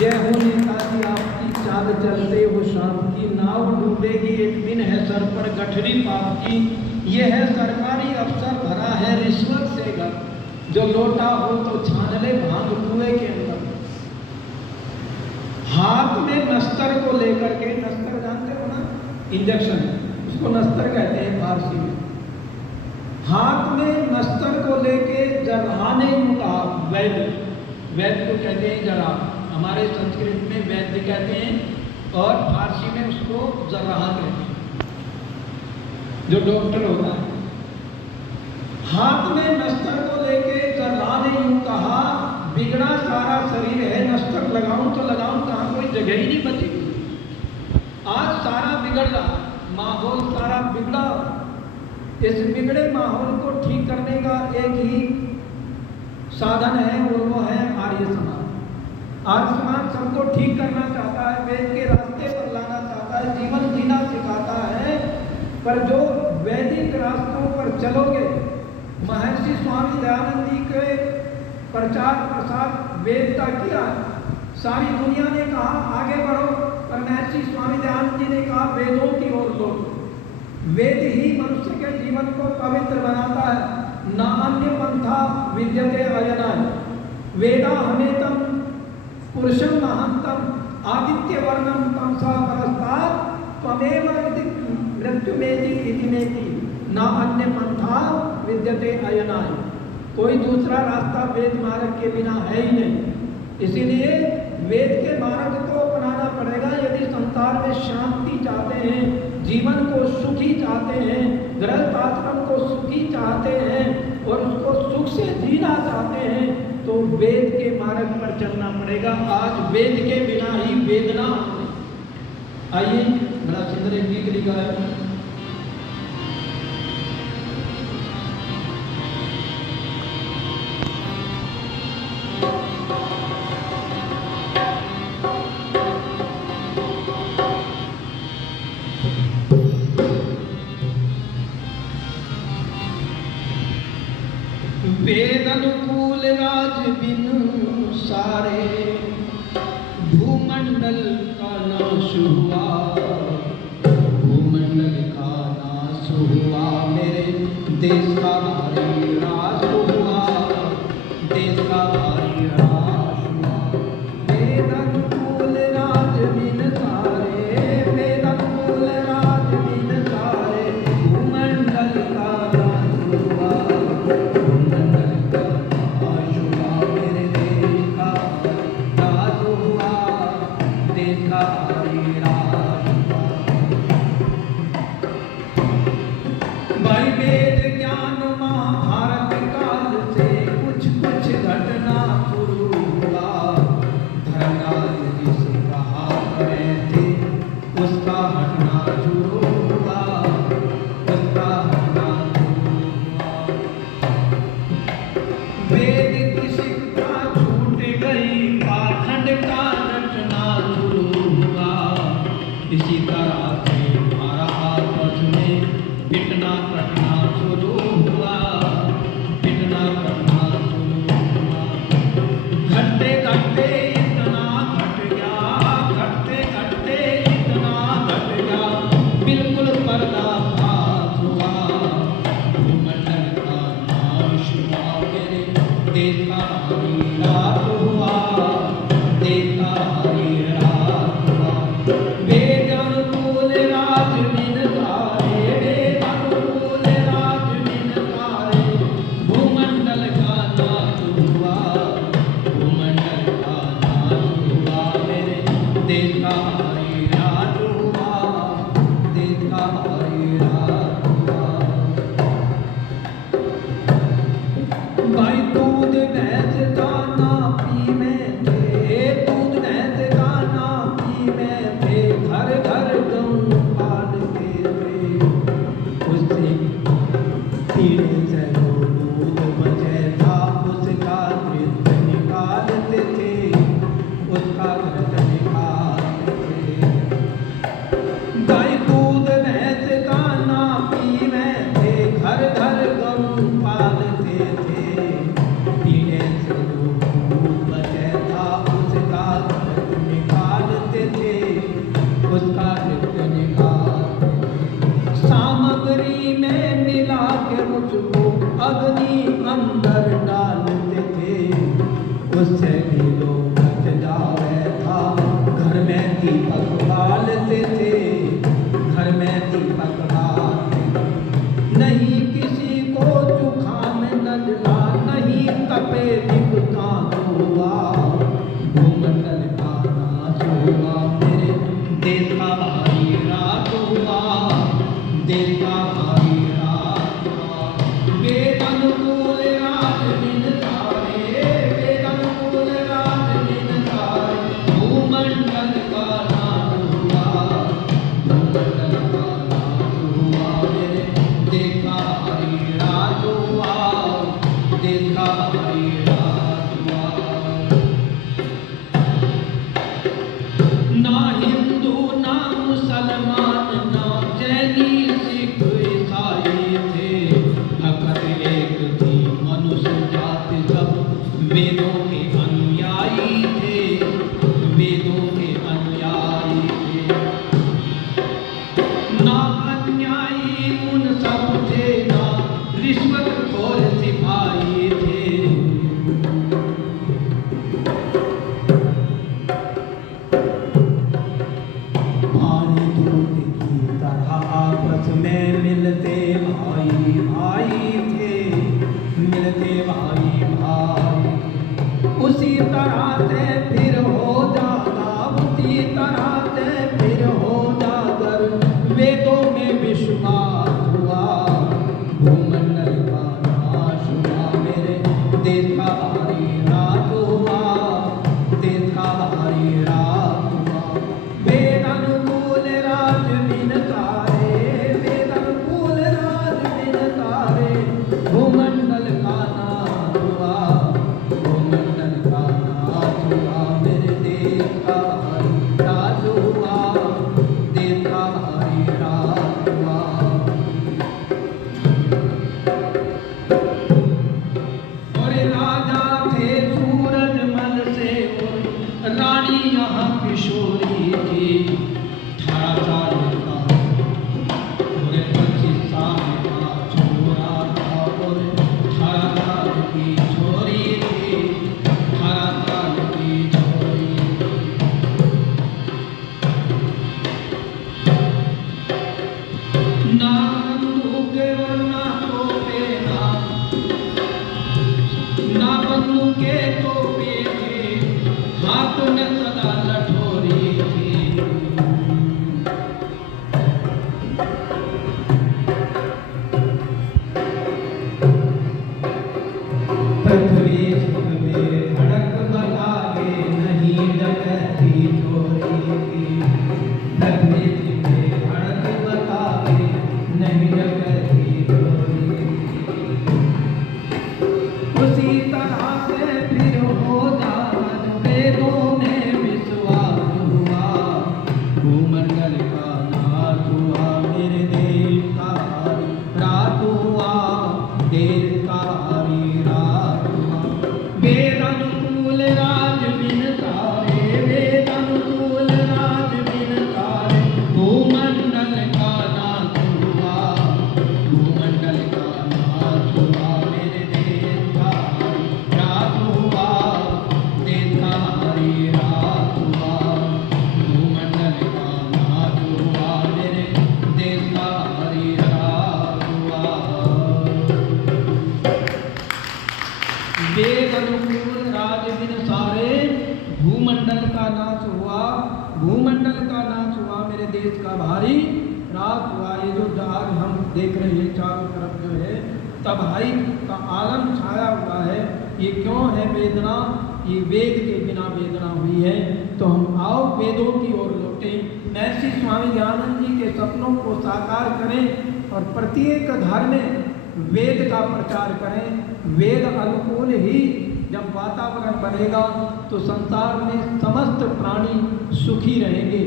जय हो नेताजी आपकी चाल चलते हो शाम की, नाव डूबेगी एक दिन है सर पर गठरी पाप की। ये है सरकारी अफसर भरा है रिश्वत से घर, जो लोटा हो तो छान ले भांग कुएं के अंदर। हाथ में नस्तर को लेकर के, नस्तर जानते हो ना, इंजेक्शन, उसको नस्तर कहते हैं फारसी में। हाथ में नस्तर को लेके जराने का वैद्य, वैद्य को कहते हैं जरा, हमारे संस्कृत में वैद्य कहते हैं और फारसी में उसको जराह कहते हैं, जो डॉक्टर होता है। हाथ में नस्तर को लेके जराह ने यूं कहा, बिगड़ा सारा शरीर है, नस्तर लगाऊं तो लगाऊं कहाँ, कोई जगह ही नहीं बची। आज सारा बिगड़ रहा, माहौल सारा बिगड़ा। इस बिगड़े माहौल को ठीक करने का एक ही साधन है और वो है आर्य समाज। आर्य समाज सबको ठीक करना चाहता है, वेद के रास्ते पर लाना चाहता है, जीवन जीना सिखाता है। पर जो वैदिक रास्तों पर चलोगे, महर्षि स्वामी दयानंद जी के प्रचार प्रसार वेद का किया, सारी दुनिया ने कहा आगे बढ़ो, पर महर्षि स्वामी दयानंद जी ने कहा वेदों की ओर लो। वेद ही मनुष्य के जीवन को पवित्र बनाता है। न अन्य पंथा विद्यते अयनाय, वेदा हमेतम पुरुषम महंतम आदित्य वर्णम तमसा परस्तात् त्वमेव मृत्युमेति इति नेति, न अन्य पंथा विद्यते अयनाय। कोई दूसरा रास्ता वेद मार्ग के बिना है ही नहीं। इसीलिए वेद के मार्ग को अपनाना पड़ेगा यदि संसार में शांति चाहते हैं, जीवन को सुखी चाहते हैं, गृहस्थ आश्रम को सुखी चाहते हैं और उसको सुख से जीना चाहते हैं, तो वेद के मार्ग पर चलना पड़ेगा। आज वेद के बिना ही वेदना। आइए बड़ा सुंदर एक गीत लिखा है, वेद अनुकूल राज बिनु सारे, भूमंडल का नाश हुआ, भूमंडल का नाश हुआ, मेरे देश का भारी राज हुआ, देश का भारी राज हुआ। वेद अनुकूल राज बिन सारे, वेद अनुकूल राज बिन सारे, भूमंडल का नाश हुआ, भाई वेद ज्ञान महाभारत काल से कुछ कुछ घटना शुरू हुआ। धर्मराज जिसे कहा करे थे उसका हटना शुरू हुआ, उसका हटना शुरू हुआ। वेद की शिक्षा छूट गई, पाखंड का रटना शुरू हुआ। इसी तरह से हमारा आपस में पिटना कटना शुरू हुआ, पिटना कटना शुरू हुआ। घटते घटते इतना घट गया, घटते घटते इतना घट गया, बिल्कुल पर्दाफाश हुआ, भूमंडल का नाश हुआ, मेरे देश का भारी राज हुआ, देश का भारी राज हुआ। वेद अनुकूल राज बिन सारे, वेद अनुकूल राज बिन सारे, भूमंडल का नाश हुआ, भूमंडल का नाश हुआ, मेरे देश का भारी राज हुआ, देश का भारी राज हुआ। भाई दूध भैंस दाना पी वेदों के अनुयायी थे, वेदों के अनुयायी थे। ना अन्यायी उन सब थे, ना रिश्वतखोर सिपाही थे। भाई दूध की तरह आपस में मिलते भाई भाई थे, मिलते भाई भाई। उसी तरह से फिर हो जागा, उसी तरह से फिर हो जागर वेदों में विश्वास हुआ, भूमंडल का नाश हुआ, मेरे देश का भारी राज हुआ, देश का भारी राज हुआ। वेद अनुकूल राज बिन तारे, वेद अनुकूल राज बिन तारे, भूमंडल का नाश हुआ, भूमंडल का नाश हुआ, मेरे देश का भारी राज हुआ, देश का भारी राज हुआ। और राजा थे सूरजमल से, और रानी यहाँ किशोरी थी। 18 साल का और 25 साल का छोरा था, और 18 साल की छोरी थी, 18 साल की छोरी थी। ना बंदूक और ना तोपे, ना बंदूके तोपे थे, हाथ में सदा लठोरी थी। पृथ्वी सुख में धड़क बलागे, नहीं डकैती चोरी की। पृथ्वी सुख में धड़क बलागे, नहीं डकैती चोरी की। उसी तरह से फिर हो जागन वेदों में विश्वास हुआ, भूमंडल का नाश हुआ, मेरे देश का राज हुआ, देश का भारी राज हुआ। वेद अनुकूल राज बिन तारे, वेद अनुकूल राज बिन तारे, भूमंडल का नाश हुआ, भूमंडल का नाश हुआ, मेरे देश का भारी राज हुआ, देश का भारी राज हुआ, भूमंडल का नाश हुआ, मेरे देश का भारी राज हुआ। वेद अनुकूल राज बिन सारे, भूमंडल का नाश हुआ, भूमंडल का नाश हुआ, मेरे देश का भारी राज हुआ। ये जो जहाज हम देख रहे हैं चारों तरफ जो है तबाही का आलम छाया हुआ है, ये क्यों है वेदना? ये वेद के बिना वेदना हुई है। तो हम आओ वेदों की ओर लौटें, ऐसी स्वामी दयानंद जी के सपनों को साकार करें और प्रत्येक घर में वेद का प्रचार करें। वेद अनुकूल ही जब वातावरण बनेगा तो संसार में समस्त प्राणी सुखी रहेंगे।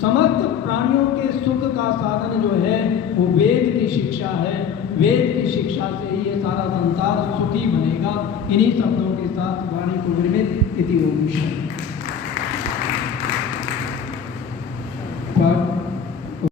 समस्त प्राणियों के सुख का साधन जो है वो वेद की शिक्षा है। वेद की शिक्षा से ही ये सारा संसार सुखी बनेगा। इन्हीं शब्दों के साथ वाणी को विरमित इति ओम शांति।